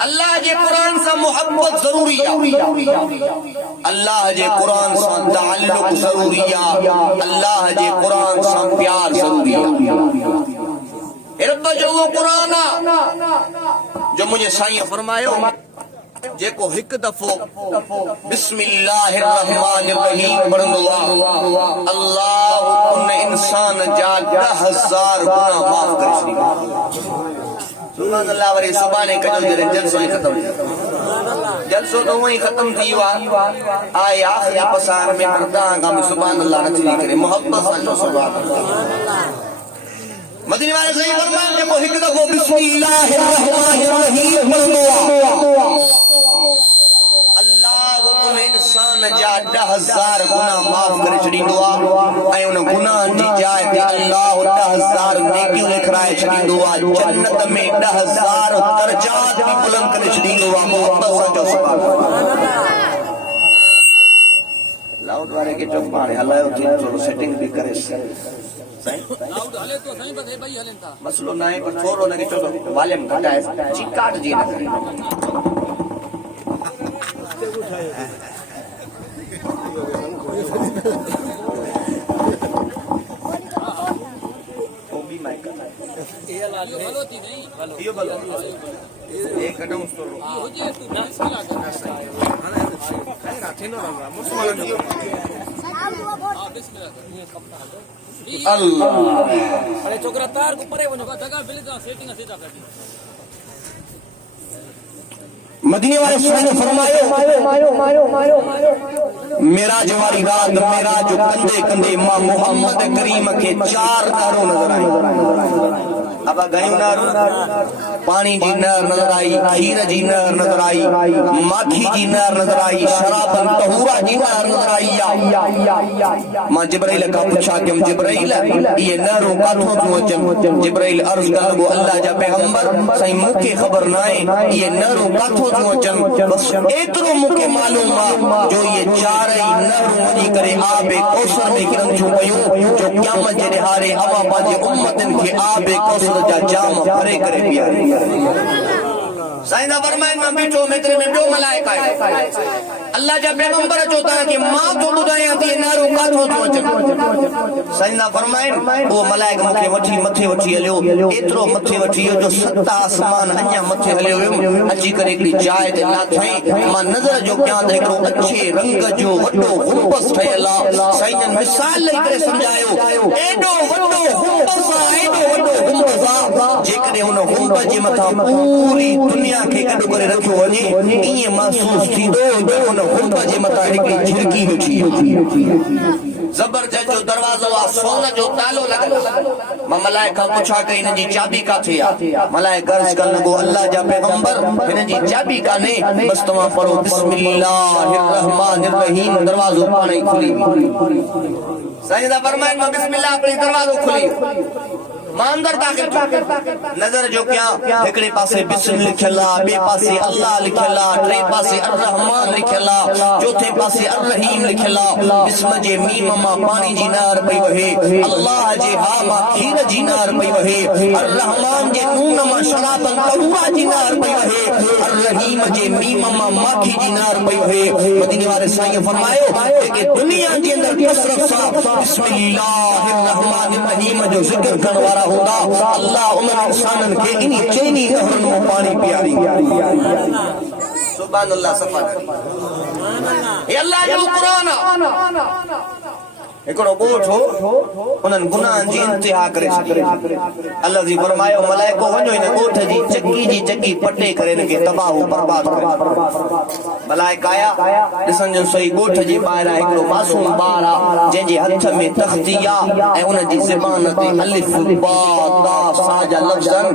अल्लाह जे कुरान से मोहब्बत जरूरी है, अल्लाह जे कुरान से ताल्लुक जरूरी है, अल्लाह जे कुरान से प्यार जरूरी है। रब जो कुरान जो मुझे साईं फरमायो जेको हिक दफो बिस्मिल्लाहिर रहमानिर रहीम पढ़ंदो आहे अल्लाह उन इंसान जा 10,000 गुनाह माफ करे छॾींदो। सुभान अल्लाह। वरी सुभाणे कजो जरे जलसो खत्म, जलसो तो वही खत्म थी वा आए आखिरी पसार में मर्दा का सुभान अल्लाह न थी करे मोहब्बत सां सुभान अल्लाह। मदीने वाले सही फरमान जेको हिक दफो बिस्मिल्लाहिर रहमानिर रहीम पढ़ंदो आहे अल्लाह उन इंसान जा 10,000 गुनाह माफ करे छॾींदो आहे ऐं उन गुनाह जी जाइ ते अल्लाह 10,000 नेकियूं लिखाए छॾींदो आहे। जन्नत में 10,000 दर्जात भी बुलंद करे छॾींदो आहे। मोहब्बत सां चओ सुभान अल्लाह। लाउड वारे के चुप पाणे हलायो थी थोरो सेटिंग भी करे साईं लाउड हले तो साईं बस भाई हलन था मसलो ना है पर थोरो लगे चलो वॉल्यूम घटाए चिकाट जी ना करे एक घटम अल्लाह छोकरा तार को परे वनो जगह बिल का सेटिंग सीधा कर दी। मदीने वाले ने फरमायो मेरा जवारी रात मेरा जो कंधे कंधे मां मोहम्मद करीम के 4 नारों नजर आए। अब गयो नारो पानी जी नहर नजर आई, खीर जी नहर नजर आई, माखी जी नहर नजर आई, शराबन तहूरा जी नहर नजर आई। मां जिब्राइल का पूछा कि जिब्राइल ये नहरों काथों थो अचन? जिब्राइल अर्ज कर लगो अल्लाह जा पैगंबर सही मुखे खबर ना है ये नहरों काथों थो अचन, बस एतरो मुखे मालूम आ जो ये 4 नहरों वही करे आबे कौसर में किरन छो पयो जो क़यामत जे हारे अवा पाजे उम्मतन के आबे कौसर जा जाम भरे करे पिया। साईं फरमाइन में बीठो मेतरे में ॿियो मलाइका है अल्लाह जा पैगंबर चोता कि मां तो बुधाया थी नारो काथो थो अचे। साईं फरमाइन वो मलाइक मुखे वठी मथे वठी हलियो एतरो मथे वठी जो 7 आसमान अञा मथे हलियो अची करे एकड़ी जाइ ते लाथई। मां नजर जो क्या देखो अच्छे रंग जो वडो गुंबस ठयल आ। साईं मिसाल ले करे समझायो एडो वडो गुंबस आ एडो वडो गुंबस आ जेकरे उन गुंबस जे मथा पूरी दुनिया के कॾो करे रखियो वञे ईअं महसूस थींदो जो उन गुंबस जे मथा हिकिड़ी झिरकी वेठी जबरदस्त जो दरवाजो आ सोन जो तालो लगल। मां मलाइका पूछा कि इन जी चाबी काथे आ? मलाइका अर्ज कर लगो अल्लाह जा पैगंबर इन जी चाबी काने बस तमा पढ़ो बिस्मिल्लाहिर रहमानिर रहीम दरवाजो पाणे खुली। साईं दा फरमान में बिस्मिल्लाह अपनी दरवाजो खुली मां अंदर दाखिल नजर जो क्या एकड़े पासे बिस्म लिखला बे पासे अल्लाह लिखला टे पासे अर रहमान लिखला चौथे पासे अर रहीम लिखला बिस्म जे मीम मां पानी जी नहर पई वहे अल्लाह जे हा मां खीर जी नहर पई वहे अर रहमान जे नून मां शराबन तहूरा जी नहर पई वहे अर रहीम जे मीम मां माखी जी नहर पई वहे। मदीने वाले साईं फरमायो कि दुनिया जे अंदर कसरत सां बिस्मिल्लाहिर रहमानिर रहीम जो जिक्र करण वाला होगा अल्लाह उन इंसानन के इन्हीं चैनी नहरन में पानी पियारी। सुभान अल्लाह सफा ये अल्लाह जो कुरान एकड़ो गोठ हो उनन गुनाह जी इंतहा करे छडी। अल्लाह जी फरमायो मलाइको वञो इन गोठ जी चक्की पटे करे इनके तबाह बर्बाद करे। मलाइका आया ॾिसण जो सही गोठ जे ॿाहिरां हिकिड़ो मासूम ॿार आ जंहिंजे हथ में तख्ती आ ऐं उन जी ज़बान ते अलिफ बा ता सा जा लफ़्ज़